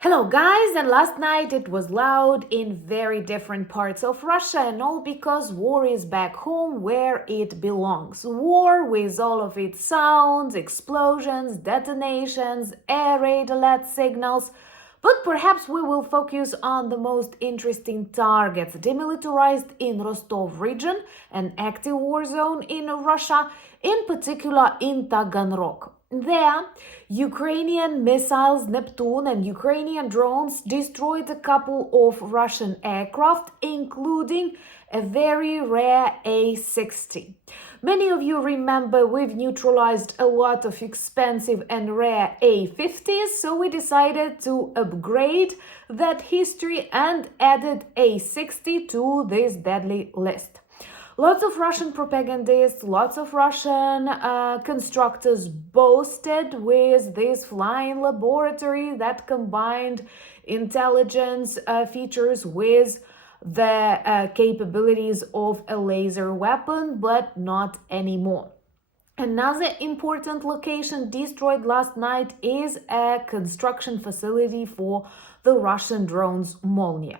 Hello guys, and last night it was loud in very different parts of Russia, and all because war is back home where it belongs. War with all of its sounds, explosions, detonations, air raid alert signals. But perhaps we will focus on the most interesting targets demilitarized in Rostov region, an active war zone in Russia, in particular in Taganrog. There, Ukrainian missiles Neptune and Ukrainian drones destroyed a couple of Russian aircraft, including a very rare A-60. Many of you remember we've neutralized a lot of expensive and rare A-50s, so we decided to upgrade that history and added A-60 to this deadly list. Lots of Russian propagandists, lots of Russian constructors boasted with this flying laboratory that combined intelligence features with the capabilities of a laser weapon, but not anymore. Another important location destroyed last night is a construction facility for the Russian drones Molnia.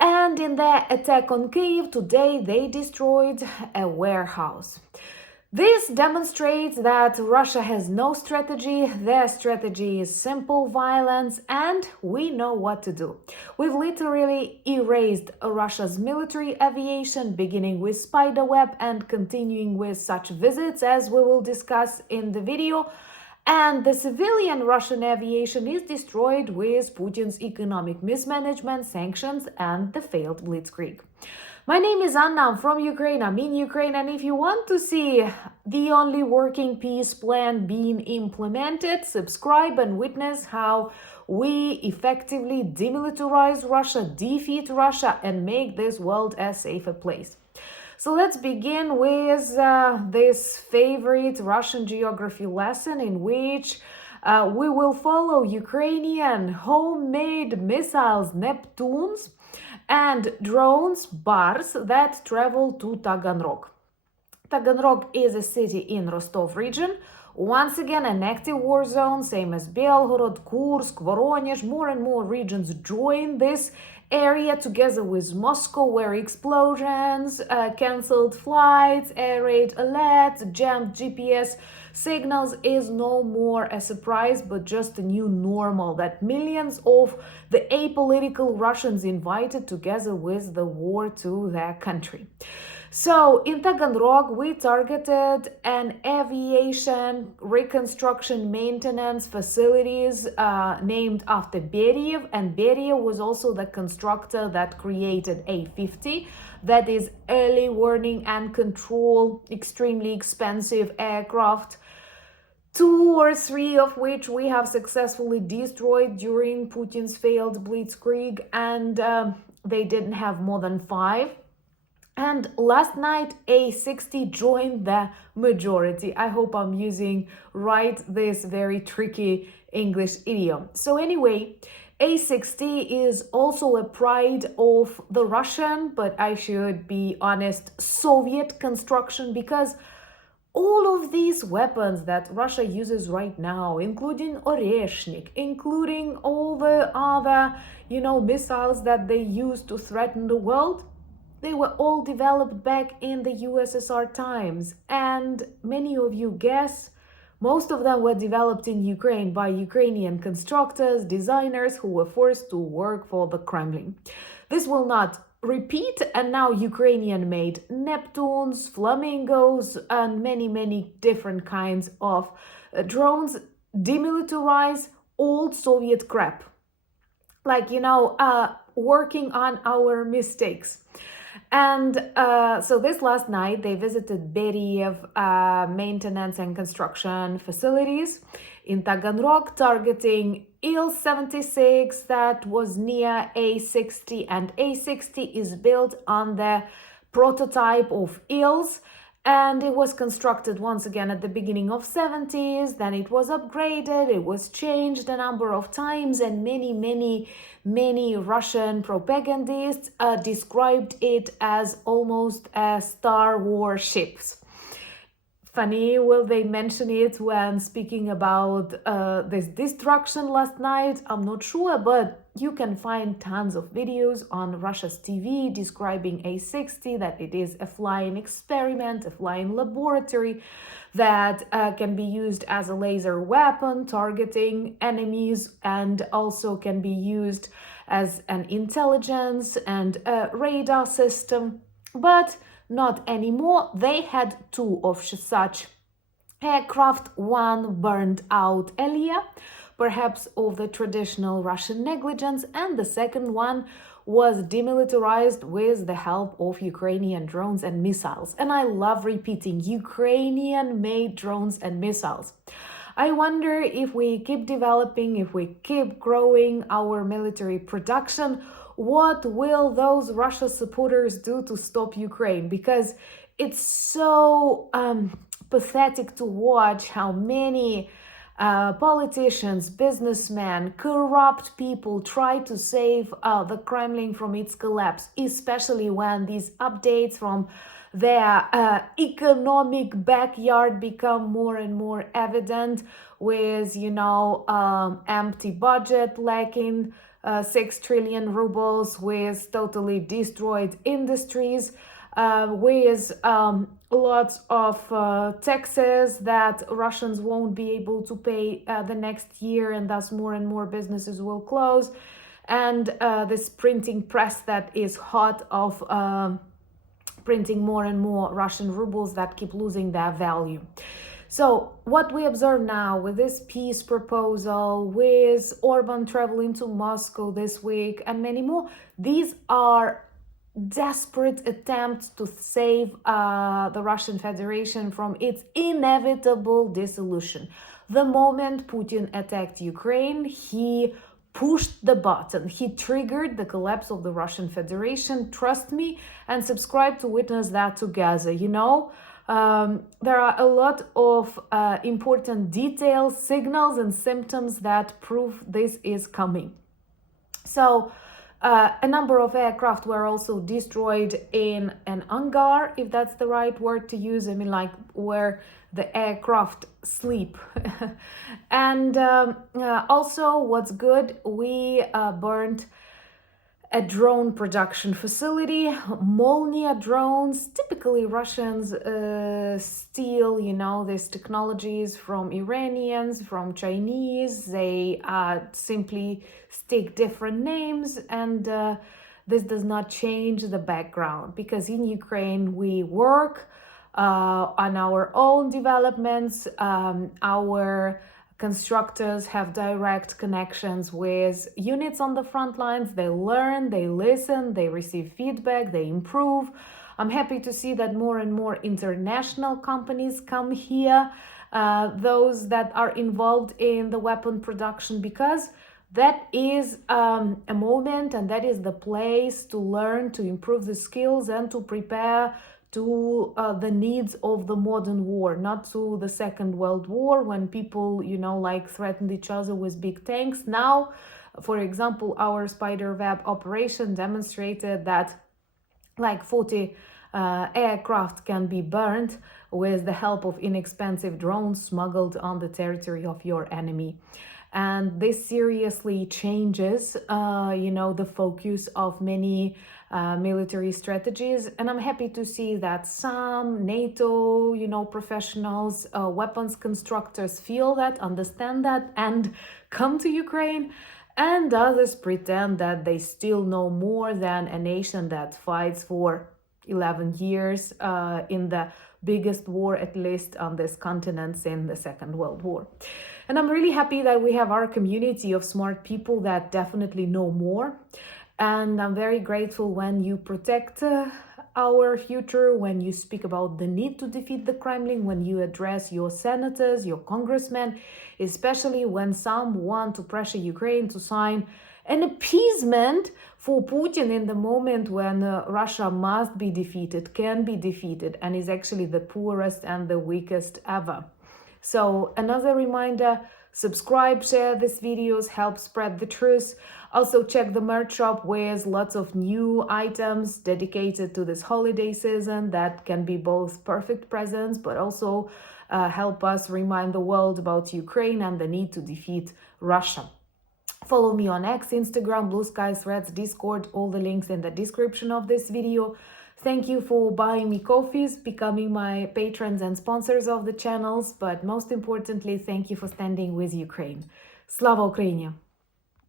And in their attack on Kyiv today, they destroyed a warehouse. This demonstrates that Russia has no strategy, their strategy is simple violence, and we know what to do. We've literally erased Russia's military aviation, beginning with Spiderweb and continuing with such visits as we will discuss in the video. And the civilian Russian aviation is destroyed with Putin's economic mismanagement, sanctions, and the failed blitzkrieg. My name is Anna, I'm from Ukraine, I'm in Ukraine, and if you want to see the only working peace plan being implemented, subscribe and witness how we effectively demilitarize Russia, defeat Russia, and make this world a safer place. So let's begin with this favorite Russian geography lesson in which we will follow Ukrainian homemade missiles Neptunes and drones Bars that travel to Taganrog. Taganrog is a city in Rostov region. Once again, an active war zone, same as Belgorod, Kursk, Voronezh. More and more regions join this area together with Moscow, where explosions, cancelled flights, air raid alerts, jammed GPS signals is no more a surprise but just a new normal that millions of the apolitical Russians invited together with the war to their country. So in Taganrog, we targeted an aviation reconstruction maintenance facilities named after Beriev, and Beriev was also the constructor that created A-50, that is early warning and control, extremely expensive aircraft, 2 or 3 of which we have successfully destroyed during Putin's failed blitzkrieg, and they didn't have more than 5. And last night, A-60 joined the majority. I hope I'm using right this very tricky English idiom. So anyway, A-60 is also a pride of the Russian, but I should be honest, Soviet construction, because all of these weapons that Russia uses right now, including Oreshnik, including all the other, missiles that they use to threaten the world, they were all developed back in the USSR times, and many of you guess most of them were developed in Ukraine by Ukrainian constructors, designers who were forced to work for the Kremlin. This will not repeat, and now Ukrainian-made Neptunes, Flamingos, and many different kinds of drones demilitarize old Soviet crap. Like, working on our mistakes. And so this last night, they visited Beriev maintenance and construction facilities in Taganrog, targeting Il-76 that was near A-60. And A-60 is built on the prototype of Ils, and it was constructed once again at the beginning of 70s. Then it was upgraded, it was changed a number of times, and many Russian propagandists described it as almost a Star Wars ships. funny. Will they mention it when speaking about this destruction last night? I'm not sure, but you can find tons of videos on Russia's TV describing A-60, that it is a flying experiment, a flying laboratory that can be used as a laser weapon targeting enemies, and also can be used as an intelligence and radar system. But not anymore. They had two of such aircraft. One burned out earlier, perhaps of the traditional Russian negligence, and the second one was demilitarized with the help of Ukrainian drones and missiles. And I love repeating, Ukrainian-made drones and missiles. I wonder if we keep developing, if we keep growing our military production, what will those Russia supporters do to stop Ukraine? Because it's so pathetic to watch how many politicians, businessmen, corrupt people try to save the Kremlin from its collapse, especially when these updates from their economic backyard become more and more evident, with, empty budget, lacking 6 trillion rubles, with totally destroyed industries, with lots of taxes that Russians won't be able to pay the next year, and thus more and more businesses will close, and this printing press that is hot of printing more and more Russian rubles that keep losing their value. So what we observe now with this peace proposal, with Orban traveling to Moscow this week, and many more, these are desperate attempts to save the Russian Federation from its inevitable dissolution. The moment Putin attacked Ukraine, he pushed the button. He triggered the collapse of the Russian Federation. Trust me, and subscribe to witness that together. There are a lot of important details, signals, and symptoms that prove this is coming. So a number of aircraft were also destroyed in an hangar, if that's the right word to use. I mean, like where the aircraft sleep. And also, what's good, we burned a drone production facility, Molnia drones. Typically, Russians steal, these technologies from Iranians, from Chinese. They simply stick different names, and this does not change the background, because in Ukraine we work on our own developments. Our constructors have direct connections with units on the front lines. They learn, they listen, they receive feedback, they improve. I'm happy to see that more and more international companies come here, those that are involved in the weapon production, because that is a moment, and that is the place to learn, to improve the skills, and to prepare to the needs of the modern war, not to the Second World War, when people, threatened each other with big tanks. Now, for example, our spiderweb operation demonstrated that 40 aircraft can be burned with the help of inexpensive drones smuggled on the territory of your enemy. And this seriously changes, the focus of many military strategies. And I'm happy to see that some NATO, professionals, weapons constructors feel that, understand that, and come to Ukraine. And others pretend that they still know more than a nation that fights for 11 years in the biggest war, at least on this continent, in the Second World War. And I'm really happy that we have our community of smart people that definitely know more. And I'm very grateful when you protect our future, when you speak about the need to defeat the Kremlin, when you address your senators, your congressmen, especially when some want to pressure Ukraine to sign an appeasement for Putin in the moment when Russia must be defeated, can be defeated, and is actually the poorest and the weakest ever. So another reminder, Subscribe, share these videos, help spread the truth. Also check the merch shop with lots of new items dedicated to this holiday season that can be both perfect presents but also help us remind the world about Ukraine and the need to defeat Russia. Follow me on X, Instagram, Blue Sky, Threads, Discord, all the links in the description of this video. Thank you for buying me coffees, becoming my patrons and sponsors of the channels, but most importantly, thank you for standing with Ukraine. Slava Ukraini!